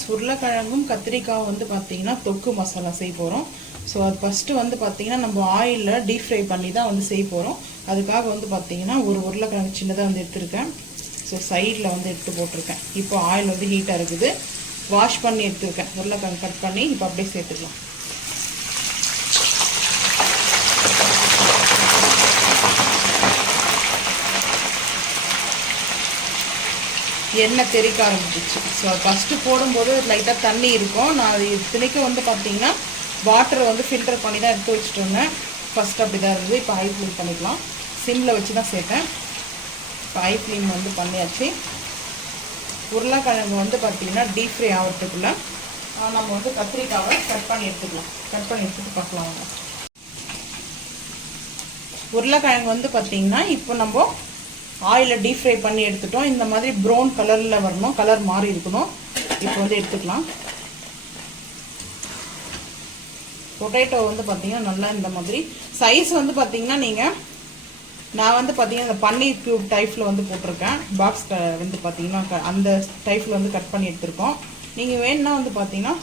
Viewers, உருளைக்கிழங்கும் கத்திரிக்காவும் வந்து பார்த்தீங்கன்னா தொக்கு மசாலா செய்ய போகிறோம். ஸோ அது ஃபஸ்ட்டு வந்து பார்த்தீங்கன்னா நம்ம ஆயிலில் டீப் ஃப்ரை பண்ணி தான் வந்து செய்ய போகிறோம். அதுக்காக வந்து பார்த்தீங்கன்னா ஒரு உருளைக்கிழங்கு சின்னதாக வந்து எடுத்துருக்கேன். ஸோ சைடில் வந்து எடுத்து போட்டிருக்கேன். இப்போ ஆயில் வந்து ஹீட்டாக இருக்குது. வாஷ் பண்ணி எடுத்துருக்கேன். உருளைக்கிழங்கு கட் பண்ணி இப்போ அப்படியே சேர்த்துக்கலாம். எண்ணெய் தெறிக்க ஆரம்பிச்சிச்சு. ஸோ ஃபஸ்ட்டு போடும்போது லைட்டாக தண்ணி இருக்கும். நான் அது இத்தனைக்கும் வந்து பார்த்தீங்கன்னா வாட்டரை வந்து ஃபில்டர் பண்ணி தான் எடுத்து வச்சுட்டு இருந்தேன். ஃபஸ்ட்டு அப்படி தான் இருந்தது. இப்போ ஹை ஃப்ளேம் பண்ணிக்கலாம். சிம்மில் வச்சு தான் சேர்த்தேன். இப்போ ஹை ஃப்ளேம் வந்து பண்ணியாச்சு. உருளைக்கிழங்கு வந்து பார்த்தீங்கன்னா டீப் ஃப்ரை ஆகிறதுக்குள்ளே நம்ம வந்து கத்திரிக்காவை கட் பண்ணி எடுத்துக்கலாம். கட் பண்ணி எடுத்துகிட்டு பார்க்கலாம். உருளைக்கிழங்கு வந்து பார்த்தீங்கன்னா இப்போ நம்ம ஆயிலில் டீப் ஃப்ரை பண்ணி எடுத்துட்டோம். இந்த மாதிரி ப்ரௌன் கலரில் வரணும். கலர் மாறி இருக்கணும். இப்போ வந்து எடுத்துக்கலாம். பொட்டேட்டோ வந்து பார்த்தீங்கன்னா நல்லா இந்த மாதிரி சைஸ் வந்து பார்த்தீங்கன்னா நான் வந்து பார்த்தீங்கன்னா இந்த பன்னீர் க்யூப் டைப்பில் வந்து போட்டிருக்கேன். பாக்ஸ் வந்து பார்த்தீங்கன்னா அந்த டைப்பில் வந்து கட் பண்ணி எடுத்துருக்கோம். நீங்கள் வேணுன்னா வந்து பார்த்தீங்கன்னா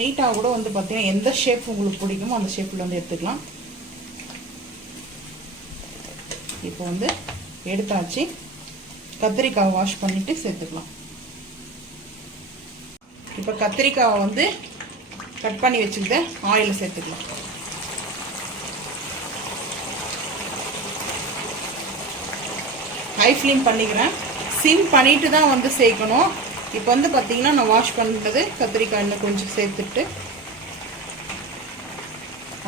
நீட்டாக கூட வந்து பார்த்தீங்கன்னா எந்த ஷேப் உங்களுக்கு பிடிக்குமோ அந்த ஷேப்பில் வந்து எடுத்துக்கலாம். இப்போ வந்து எடுத்தாச்சு. கத்திரிக்காவை வாஷ் பண்ணிட்டு சேர்த்துக்கலாம். இப்போ கத்திரிக்காவை வந்து கட் பண்ணி வச்சுக்கிட்டு ஆயிலில் சேர்த்துக்கலாம். ஹை ஃப்ளேம் பண்ணிக்கிறேன். சிம் பண்ணிட்டு தான் வந்து சேர்க்கணும். இப்போ வந்து பார்த்தீங்கன்னா நான் வாஷ் பண்ணுறது கத்திரிக்காய் இன்னும் கொஞ்சம் சேர்த்துட்டு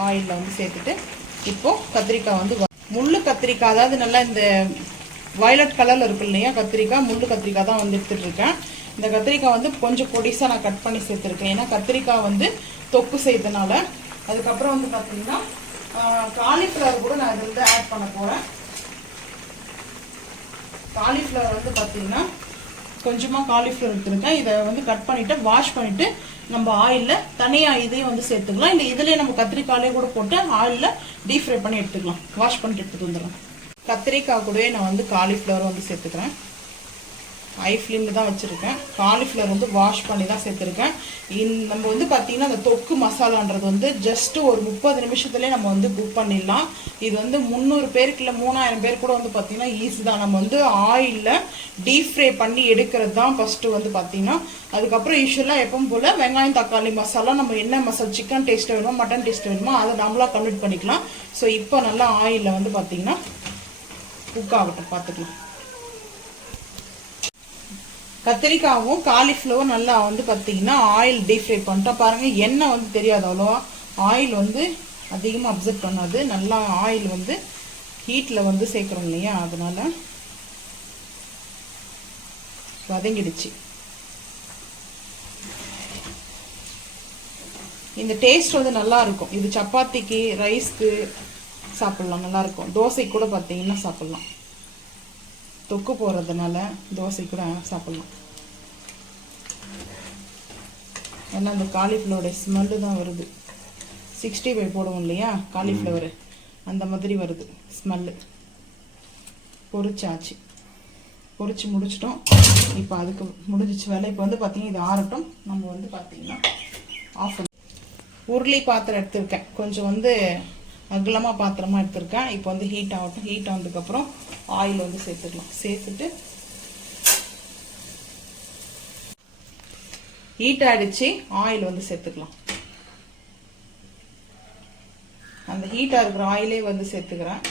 ஆயிலில் வந்து சேர்த்துட்டு இப்போது கத்திரிக்காய் வந்து முள்ளு கத்திரிக்காய், அதாவது நல்லா இந்த வயலட் கலரில் இருக்கு இல்லையா கத்திரிக்காய், முள்ளு கத்திரிக்காய் தான் வந்து எடுத்துகிட்ருக்கேன். இந்த கத்திரிக்காய் வந்து கொஞ்சம் பொடிசாக நான் கட் பண்ணி சேர்த்துருக்கேன். ஏன்னா கத்திரிக்காய் வந்து தொக்கு செய்தனால. அதுக்கப்புறம் வந்து பார்த்தீங்கன்னா காலிஃப்ளவர் கூட நான் இது வந்து ஆட் பண்ண போகிறேன். காலிஃப்ளவர் வந்து பார்த்தீங்கன்னா கொஞ்சமாக காலிஃப்ளவர் எடுத்துருக்கேன். இதை வந்து கட் பண்ணிவிட்டு வாஷ் பண்ணிவிட்டு நம்ம ஆயிலில் தனியாக இதையும் வந்து சேர்த்துக்கலாம். இல்லை இதிலே நம்ம கத்திரிக்காயிலே கூட போட்டு ஆயிலில் டீப் ஃப்ரை பண்ணி எடுத்துக்கலாம். வாஷ் பண்ணிட்டு எடுத்துகிட்டு வந்துடலாம். கத்திரிக்காய் கூடவே நான் வந்து காலிஃப்ளவர் வந்து சேர்த்துக்கிறேன். ஹை ஃப்ளேமில் தான் வச்சுருக்கேன். காலிஃப்ளவர் வந்து வாஷ் பண்ணி தான் சேர்த்துருக்கேன். நம்ம வந்து பார்த்திங்கன்னா அந்த தொக்கு மசாலான்றது வந்து ஜஸ்ட்டு ஒரு 30 நிமிஷத்துலேயே நம்ம வந்து குக் பண்ணிடலாம். இது வந்து 300 பேருக்கு இல்லை 3000 பேர் கூட வந்து பார்த்திங்கன்னா ஈஸி தான். நம்ம வந்து ஆயிலில் டீப் ஃப்ரை பண்ணி எடுக்கிறது தான் ஃபஸ்ட்டு வந்து பார்த்திங்கன்னா. அதுக்கப்புறம் யூஸ்வலாக எப்பவும் போல் வெங்காயம் தக்காளி மசாலா நம்ம என்ன மசாலா சிக்கன் டேஸ்ட்டு வேணுமோ மட்டன் டேஸ்ட்டு வேணுமோ அதை நம்மளாக கன்வெர்ட் பண்ணிக்கலாம். ஸோ இப்போ நல்லா ஆயிலில் வந்து பார்த்திங்கன்னா குக் ஆகட்டும், பார்த்துக்கலாம். கத்திரிக்காவும் காலிஃப்ளவரும் நல்லா வந்து பார்த்தீங்கன்னா ஆயில் டீப் ஃப்ரை பண்ணிட்டோம். பாருங்கள், எண்ணெய் வந்து தெரியாது அவ்வளோவா. ஆயில் வந்து அதிகமாக அப்சர்வ் பண்ணாது. நல்லா ஆயில் வந்து ஹீட்டில் வந்து சேர்க்குறோம் இல்லையா, அதனால வதங்கிடுச்சு. இந்த டேஸ்ட் வந்து நல்லா இருக்கும். இது சப்பாத்திக்கு ரைஸ்க்கு சாப்பிட்லாம், நல்லாயிருக்கும். தோசை கூட பார்த்தீங்கன்னா சாப்பிட்லாம். தொக்கு போடுறதுனால தோசை கூட சாப்பிட்லாம். ஏன்னா அந்த காலிஃப்ளவரோட ஸ்மெல்லு தான் வருது. 65 போடுவோம் இல்லையா காலிஃப்ளவரு, அந்த மாதிரி வருது ஸ்மெல்லு. பொரிச்சாச்சு, பொரிச்சு முடிச்சிட்டோம். இப்போ அதுக்கு முடிஞ்சிச்சு வேலை. இப்போ வந்து பார்த்தீங்கன்னா இது ஆறட்டும். நம்ம வந்து பார்த்தீங்கன்னா ஆஃப் பண்ணி உருளி பாத்திரம் எடுத்துருக்கேன். கொஞ்சம் வந்து அகலமாக பாத்திரமாக எடுத்துருக்கேன். இப்போ வந்து ஹீட் ஆகட்டும். ஹீட் ஆனதுக்கப்புறம் ஆயில் வந்து சேர்த்துக்கலாம். சேர்த்துட்டு ஹீட் ஆகிடுச்சு. ஆயில் வந்து சேர்த்துக்கலாம். அந்த ஹீட்டாக இருக்கிற ஆயிலே வந்து சேர்த்துக்கிறேன்.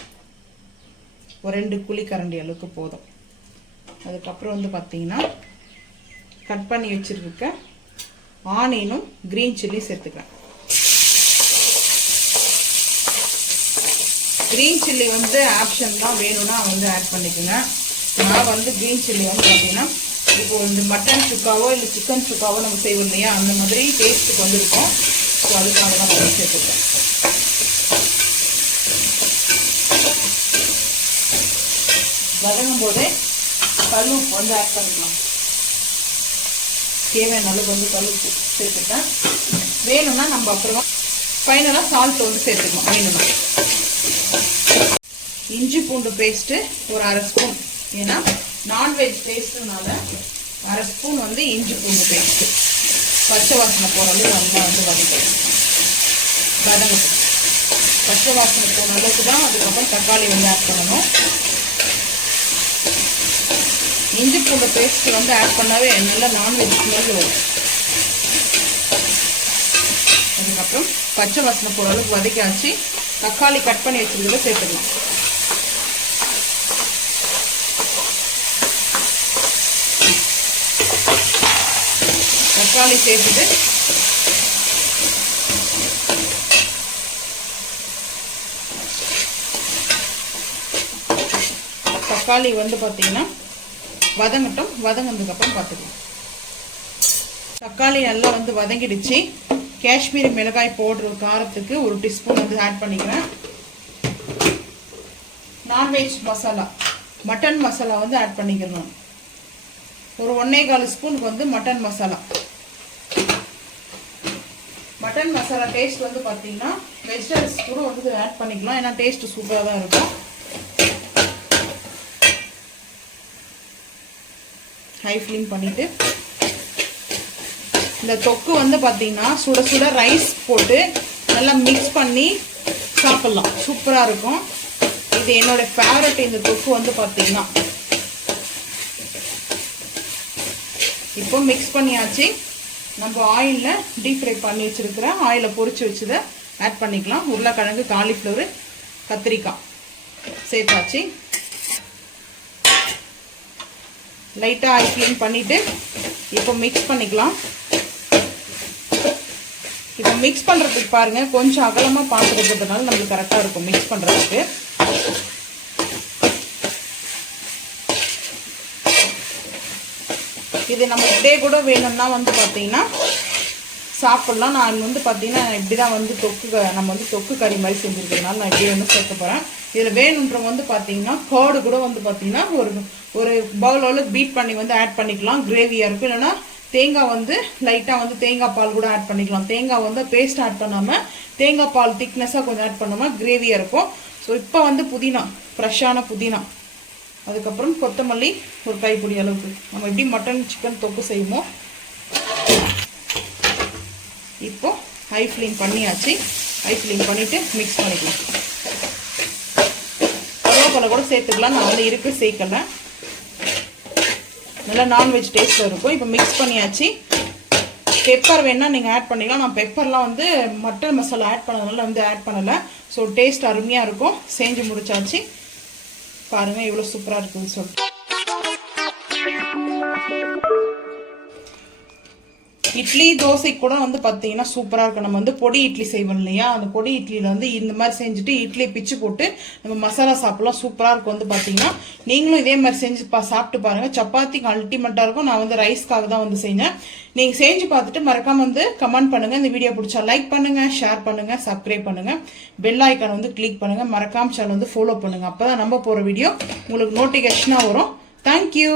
ஒரு 2 குழிக்கரண்டி அளவுக்கு போதும். அதுக்கப்புறம் வந்து பார்த்தீங்கன்னா கட் பண்ணி வச்சுருக்க ஆனியனும் க்ரீன் சில்லி சேர்த்துக்கிறேன். க்ரீன் சில்லி வந்து ஆப்ஷன் தான், வேணும்னா வந்து ஆட் பண்ணிக்கோங்க. நான் வந்து க்ரீன் சில்லி வந்து பார்த்தீங்கன்னா இப்போ இந்த மட்டன் சுக்காவோ இல்லை சிக்கன் சுக்காவோ நம்ம செய்வோம் இல்லையா, அந்த மாதிரி டேஸ்ட்டுக்கு வந்து இருக்கும். ஸோ அதுக்காக தான் நான் சேர்த்துருக்கேன். வதங்கும் போதே கல் உப்பு வந்து ஆட் பண்ணிக்கலாம். தேவையான அளவுக்கு வந்து கல் உப்பு சேர்த்துட்டேன். வேணும்னா நம்ம அப்புறமா ஃபைனலாக சால்ட் வந்து சேர்த்துக்கலாம். வேணும்னா இஞ்சி பூண்டு பேஸ்ட்டு ஒரு 1/2 ஸ்பூன். ஏன்னா நான்வெஜ் டேஸ்ட்டுனால 1/2 ஸ்பூன் வந்து இஞ்சி பூண்டு பேஸ்ட் பச்சை வாசனை போகிற அளவுக்கு நல்லா வந்து வதங்கட்டும். பச்சை வாசனை போன அளவுக்கு தான் அதுக்கப்புறம் தக்காளி வந்து ஆட் பண்ணணும். இஞ்சி பூண்டு பேஸ்ட் வந்து ஆட் பண்ணாவே நல்லா நான்வெஜ் ஸ்மெல் வரும். அதுக்கப்புறம் பச்சை வாசனை போகிற அளவுக்கு வதக்காச்சு. தக்காளி கட் பண்ணி வச்சிருக்கிறத சேர்த்துக்கலாம். தக்காளி சேர்த்துட்டு தக்காளி வந்து பார்த்தீங்கன்னா வதங்கட்டும். வதங்கினதுக்கப்புறம் பார்த்துக்கலாம். தக்காளி நல்லா வந்து வதங்கிடுச்சு. காஷ்மீரி மிளகாய் பவுடர் காரத்துக்கு 1 டீஸ்பூன் வந்து ஆட் பண்ணிக்கிறேன். நான்வெஜ் மசாலா மட்டன் மசாலா வந்து ஆட் பண்ணிக்கிறேன். ஒரு 1.25 ஸ்பூனுக்கு வந்து mutton masala. Mutton masala taste வந்து பார்த்தீங்கன்னா வெஜிடபிள்ஸ் கூட வந்து ஆட் பண்ணிக்கலாம். ஏன்னா டேஸ்ட் சூப்பராக தான் இருக்கும். ஹை ஃப்ளேம் பண்ணிட்டு இந்த தொக்கு வந்து பார்த்தீங்கன்னா சுட சுட ரைஸ் போட்டு நல்லா மிக்ஸ் பண்ணி சாப்பிட்லாம். சூப்பராக இருக்கும். இது என்னோட ஃபேவரட். இந்த தொக்கு வந்து பார்த்தீங்கன்னா இப்போ மிக்ஸ் பண்ணியாச்சு. நம்ம ஆயிலில் டீப் ஃப்ரை பண்ணி வச்சுருக்கிற ஆயிலை பொரிச்சு வச்சதை ஆட் பண்ணிக்கலாம். உருளைக்கிழங்கு, காலிஃப்ளவர், கத்திரிக்காய் சேர்த்தாச்சு. லைட்டாக ஆயில் க்ளீன் பண்ணிவிட்டு இப்போ மிக்ஸ் பண்ணிக்கலாம். இப்போ மிக்ஸ் பண்ணுறதுக்கு பாருங்கள், கொஞ்சம் அகலமாக பார்த்துக்கிறதுனால நம்மளுக்கு கரெக்டாக இருக்கும் மிக்ஸ் பண்ணுறதுக்கு. இது நம்ம இப்படியே கூட வேணும்னா வந்து பார்த்தீங்கன்னா சாப்பிட்லாம். நான் வந்து பார்த்தீங்கன்னா இப்படி தான் வந்து நம்ம வந்து தொக்கு கறி மாதிரி செஞ்சுருக்கிறதுனால நான் இப்படியே வந்து சேர்க்க போகிறேன். இதில் வேணுன்றவங்க வந்து பார்த்தீங்கன்னா கர்டு கூட வந்து பார்த்தீங்கன்னா ஒரு பவுலோட பீட் பண்ணி வந்து ஆட் பண்ணிக்கலாம். கிரேவியாக இருக்கும். இல்லைன்னா தேங்காய் வந்து லைட்டாக வந்து தேங்காய் பால் கூட ஆட் பண்ணிக்கலாம். தேங்காய் வந்து பேஸ்ட் ஆட் பண்ணாமல் தேங்காய் பால் திக்னஸாக கொஞ்சம் ஆட் பண்ணாமல் கிரேவியாக இருக்கும். ஸோ இப்போ வந்து புதினா, ஃப்ரெஷ்ஷான புதினா, அதுக்கப்புறம் கொத்தமல்லி ஒரு கைப்பிடி அளவுக்கு. நம்ம எப்படி மட்டன் சிக்கன் தொக்கு செய்வோமோ. இப்போ ஹை ஃப்ளேம் பண்ணியாச்சு. ஹை ஃப்ளேம் பண்ணிவிட்டு மிக்ஸ் பண்ணிக்கலாம். கருவேப்பிலை கூட சேர்த்துக்கலாம். நான் வந்து இருக்கு சேர்க்கலை. நல்லா நான்வெஜ் டேஸ்ட்டில் இருக்கும். இப்போ மிக்ஸ் பண்ணியாச்சு. பெப்பர் வேணால் நீங்கள் ஆட் பண்ணிக்கலாம். நான் பெப்பர்லாம் வந்து மட்டன் மசாலா ஆட் பண்ணதுனால வந்து ஆட் பண்ணலை. ஸோ டேஸ்ட் அருமையாக இருக்கும். செஞ்சு முடிச்சாச்சு. பாருங்கள் எவ்வளோ சூப்பராக இருக்குதுன்னு சொல்லிட்டு. இட்லி தோசை கூட வந்து பார்த்தீங்கன்னா சூப்பராக இருக்கும். நம்ம வந்து பொடி இட்லி செய்வோம் இல்லையா, அந்த பொடி இட்லியில் வந்து இந்த மாதிரி செஞ்சுட்டு இட்லியை பிச்சு போட்டு நம்ம மசாலா சாப்பிடலாம். சூப்பராக இருக்கும். வந்து பார்த்தீங்கன்னா நீங்களும் இதே மாதிரி செஞ்சு சாப்பிட்டு பாருங்கள். சப்பாத்திக்கு அல்டிமேட்டாக இருக்கும். நான் வந்து ரைஸ்க்காக தான் வந்து செஞ்சேன். நீங்கள் செஞ்சு பார்த்துட்டு மறக்காம வந்து கமெண்ட் பண்ணுங்கள். இந்த வீடியோ பிடிச்சா லைக் பண்ணுங்கள், ஷேர் பண்ணுங்கள், சப்ஸ்கிரைப் பண்ணுங்கள், பெல் ஐக்கான் வந்து கிளிக் பண்ணுங்கள். மறக்காம சேனல் வந்து ஃபாலோ பண்ணுங்கள். அப்போ தான் நம்ம போகிற வீடியோ உங்களுக்கு நோட்டிஃபிகேஷனாக வரும். தேங்க்யூ.